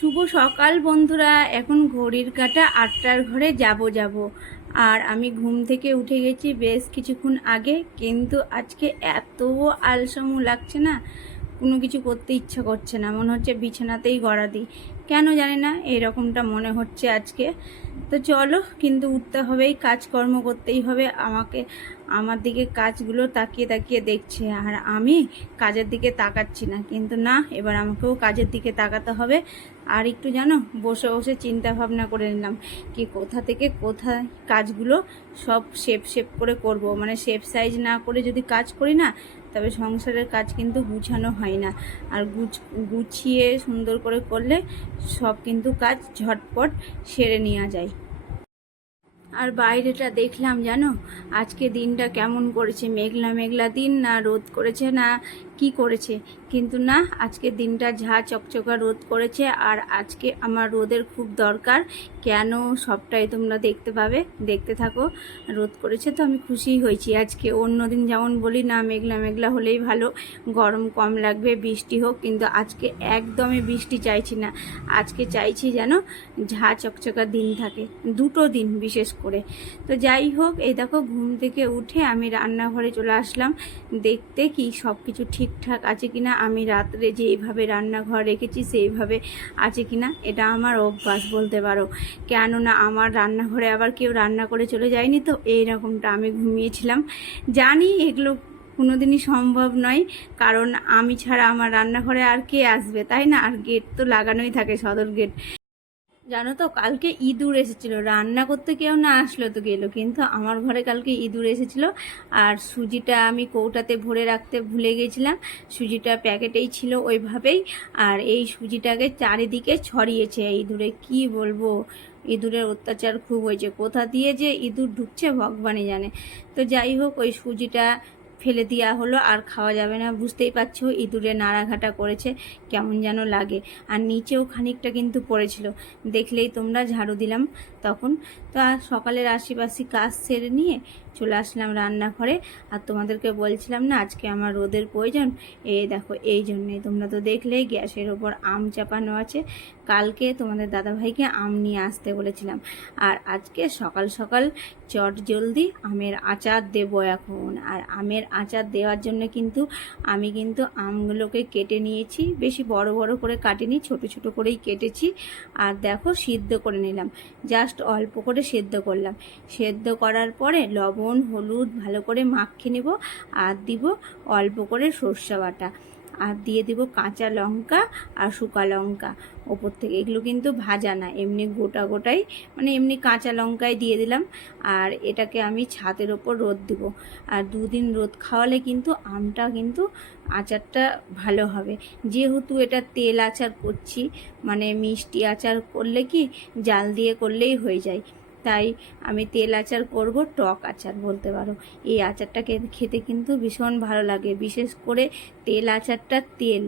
শুভ সকাল বন্ধুরা। এখন ঘড়ির কাঁটা 8টার ঘরে যাব। আর আমি ঘুম থেকে উঠে গেছি বেশ কিছুক্ষণ আগে, কিন্তু আজকে এত আলসামু লাগছে না, কোনো কিছু করতে ইচ্ছা করছে না, মনে হচ্ছে বিছানাতেই গড়া দিই। কেন জানি না এরকমটা মনে হচ্ছে আজকে। তো চলো, কিন্তু উঠতে হবেই, কাজকর্ম করতেই হবে আমাকে। আমার দিকে কাজগুলো তাকিয়ে তাকিয়ে দেখছে, আর আমি কাজের দিকে তাকাচ্ছি না। কিন্তু না, এবার আমাকেও কাজের দিকে তাকাতে হবে। আর একটু জানো, বসে বসে চিন্তা ভাবনা করে নিলাম কি কোথা থেকে কোথায় কাজগুলো সব শেপ করে করব। মানে শেপ সাইজ না করে যদি কাজ করি না, তবে সংসারের কাজ কিন্তু গুছানো হয় না। আর গুছিয়ে সুন্দর করে করলে সব কিন্তু কাজ ঝটপট সেরে নেওয়া যায়। আর বাইরেটা দেখলাম জানো, আজকে দিনটা কেমন করেছে, মেঘলা মেঘলা দিন, না রোদ করেছে না কি করেছে, কিন্তু না, আজকে দিনটা ঝা চকচকা রোদ করেছে। আর আজকে আমার রোদের খুব দরকার। কেন, সবটাই তোমরা দেখতে পাবে, দেখতে থাকো। রোদ করেছে তো আমি খুশিই হয়েছি আজকে। অন্যদিন যেমন বলি না, মেঘলা মেঘলা হলেই ভালো, গরম কম লাগবে, বৃষ্টি হোক, কিন্তু আজকে একদমই বৃষ্টি চাইছি না। আজকে চাইছি যেন ঝা চকচকা দিন থাকে, দুটো দিন বিশেষ করে। তো যাই হোক, এই দেখো ঘুম থেকে উঠে আমি রান্নাঘরে চলে আসলাম দেখতে কি সব কিছু ঠিকঠাক আছে কিনা। আমি রাত্রে যেইভাবে রান্নাঘর রেখেছি সেইভাবে আছে কিনা, এটা আমার অভ্যাস বলতে পারো। কেননা আমার রান্নাঘরে আবার কেউ রান্না করে চলে যায়নি, তো এইরকমটা আমি ঘুমিয়েছিলাম। জানি এগুলো কোনোদিনই সম্ভব নয়, কারণ আমি ছাড়া আমার রান্নাঘরে আর কে আসবে, তাই না? আর গেট তো লাগানোই থাকে, সদর গেট। জানো তো, কালকে ইঁদুর এসেছিলো, রান্না করতে কেউ না আসলো তো গেলো, কিন্তু আমার ঘরে কালকে ইঁদুর এসেছিলো। আর সুজিটা আমি কৌটাতে ভরে রাখতে ভুলে গেছিলাম, সুজিটা প্যাকেটেই ছিল ওইভাবেই। আর এই সুজিটাকে চারিদিকে ছড়িয়েছে ইঁদুরে, কি বলবো, ইঁদুরের অত্যাচার খুব হয়েছে। কোথা দিয়ে যে ইঁদুর ঢুকছে ভগবানই জানে। তো যাই হোক, ওই সুজিটা ফেলে দেওয়া হলো, আর খাওয়া যাবে না। বুঝতেই পারছো ইঁদুরে নাড়াঘাটা করেছে, কেমন যেন লাগে। আর নিচেও খানিকটা কিন্তু পড়েছিল, দেখলেই তোমরা, ঝাড়ু দিলাম তখন। তো আর সকালের আশিপাশি কাজ সেরে নিয়ে চলে আসলাম রান্নাঘরে। আর তোমাদেরকে বলছিলাম না আজকে আমার রোদের প্রয়োজন, এই দেখো এই জন্যেই। তোমরা তো দেখলেই গ্যাসের ওপর আম চাপানো আছে, কালকে তোমাদের দাদাভাইকে আম নিয়ে আসতে বলেছিলাম। আর আজকে সকাল সকাল চট জলদি আমের আচার দেবো এখন। আর আমের আচার দেওয়ার জন্য কিন্তু আমি আমগুলোকে কেটে নিয়েছি, বেশি বড় বড় করে কাটিনি, ছোট ছোট করেই কেটেছি। আর দেখো সিদ্ধ করে নিলাম, জাস্ট অল্প করে সেদ্ধ করলাম। সেদ্ধ করার পরে লবণ হলুদ ভালো করে মাখিয়ে নেব। আর দিব অল্প করে সর্ষে বাটা, আর দিয়ে দিব কাঁচা লঙ্কা আর শুকা লঙ্কা ওপর থেকে। এগুলো কিন্তু ভাজা না, এমনি গোটা গোটাই, মানে এমনি কাঁচা লঙ্কাই দিয়ে দিলাম। আর এটাকে আমি ছাদের ওপর রোদ দিব। আর দুদিন রোদ খাওয়ালে কিন্তু আমটা কিন্তু আচারটা ভালো হবে। যেহেতু এটা তেল আচার করছি, মানে মিষ্টি আচার করলে কি জাল দিয়ে করলেই হয়ে যায়, তাই আমি তেল আচার করব, টক আচার বলতে পারো। এই আচারটাকে খেতে কিন্তু ভীষণ ভালো লাগে, বিশেষ করে তেল আচারটা, তেল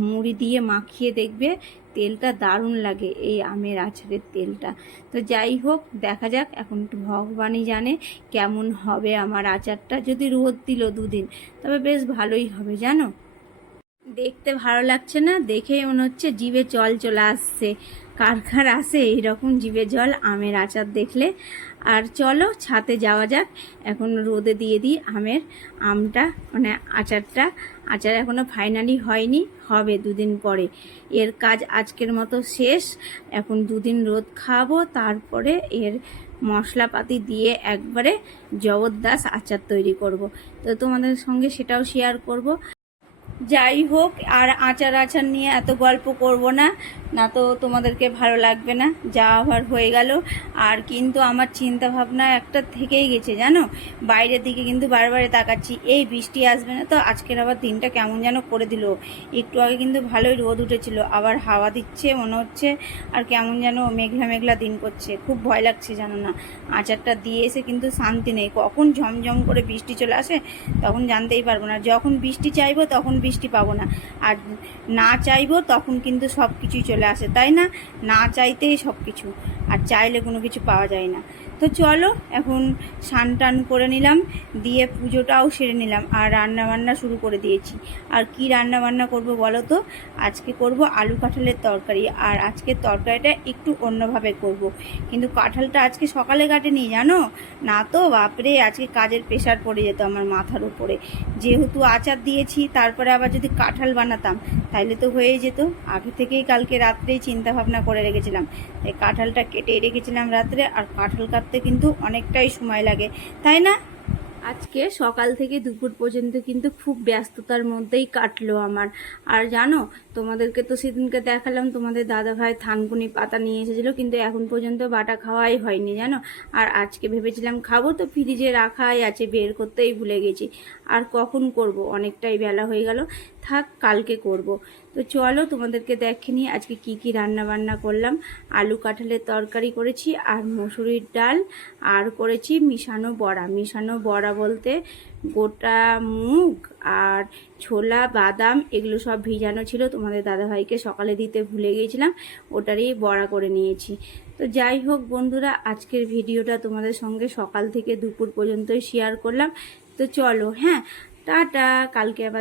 মুড়ি দিয়ে মাখিয়ে দেখবে, তেলটা দারুণ লাগে এই আমের আচারের তেলটা। তো যাই হোক, দেখা যাক, এখন একটু ভগবানই জানে কেমন হবে আমার আচারটা। যদি রোদ দিল দুদিন, তবে বেশ ভালোই হবে জানো। দেখতে ভালো লাগছে না, দেখেই মনে হচ্ছে জিভে জল চলে আসছে। কার কার আসে এইরকম জিভে জল আমের আচার দেখলে? আর চলো ছাদে যাওয়া যাক, এখন রোদে দিয়ে দিই আমটা, মানে আচারটা। আচার এখনও ফাইনালি হয়নি, হবে দুদিন পরে। এর কাজ আজকের মতো শেষ। এখন দুদিন রোদ খাওয়াবো, তারপরে এর মশলাপাতি দিয়ে একবারে জবরদস্ত আচার তৈরি করব। তো তোমাদের সঙ্গে সেটাও শেয়ার করব। যাই হোক, আর আচার নিয়ে এত গল্প করব না, না তো তোমাদেরকে ভালো লাগবে না, যা আবার হয়ে গেল। আর কিন্তু আমার চিন্তা ভাবনা একটা থেকেই গেছে জানো, বাইরের দিকে কিন্তু বারবার তাকাচ্ছি, এই বৃষ্টি আসবে না তো। আজকের আবার দিনটা কেমন যেন করে দিল। একটু আগে কিন্তু ভালোই রোদ উঠেছিল, আবার হাওয়া দিচ্ছে মনে হচ্ছে, আর কেমন যেন মেঘলা মেঘলা দিন করছে, খুব ভয় লাগছে জানো না। আচারটা দিয়ে এসে কিন্তু শান্তি নেই, কখন ঝমঝম করে বৃষ্টি চলে আসে তখন জানতেই পারবো না। যখন বৃষ্টি চাইবো তখন বৃষ্টি পাবো না, আর না চাইবো তখন কিন্তু সব কিছুই চলে আসে, তাই না? না চাইতেই সব কিছু, আর চাইলে কোনো কিছু পাওয়া যায় না। তো চলো এখন স্নান টান করে নিলাম, দিয়ে পুজোটাও সেরে নিলাম, আর রান্না বান্না শুরু করে দিয়েছি। আর কি রান্না বান্না করব বলো তো? আজকে করব আলু কাঁঠালের তরকারি, আর আজকে তরকারিটা একটু অন্যভাবে করব। কিন্তু কাঁঠালটা আজকে সকালে কাটেনি জানো না তো, বাপরে আজকে কাজের প্রেশার পড়ে যেত আমার মাথার উপরে। যেহেতু আচার দিয়েছি, তারপরে আবার যদি কাঁঠাল বানাতাম তাইলে তো হয়ে যেত। আগে থেকেই কালকে রাত্রেই চিন্তা ভাবনা করে রেখেছিলাম, এই কাঁঠালটা কেটে রেখেছিলাম রাত্রে। আর কাঁঠাল কাটতে কিন্তু অনেকটাই সময় লাগে, তাই না? আজকে সকাল থেকে দুপুর পর্যন্ত কিন্তু খুব ব্যস্ততার মধ্যেই কাটলো আমার। আর জানো, তোমাদেরকে তো সেদিনকে দেখালাম, তোমাদের দাদাভাই থানকুনি পাতা নিয়ে এসেছিলো, কিন্তু এখন পর্যন্ত বাটা খাওয়াই হয়নি জানো। আর আজকে ভেবেছিলাম খাবো, তো ফ্রিজে রাখাই আছে, বের করতেই ভুলে গেছি। আর কখন করব, অনেকটাই বেলা হয়ে গেল, থাক কালকে করব। তো চলো তোমাদেরকে দেখে নিই আজকে কি কি রান্না বান্না করলাম। আলু কাঁঠালের তরকারি করেছি, আর মসুরির ডাল, আর করেছি মিশানো বড়া। মিশানো বড়া বলতে গোটা মুগ আর ছোলা বাদাম এগুলো সব ভিজানো ছিল, তোমাদের দাদাভাইকে সকালে দিতে ভুলে গিয়েছিলাম, ওটারই বড়া করে নিয়েছি। তো যাই হোক বন্ধুরা, আজকের ভিডিওটা তোমাদের সঙ্গে সকাল থেকে দুপুর পর্যন্তই শেয়ার করলাম। তো চলো, হ্যাঁ, টাটা, কালকে আবার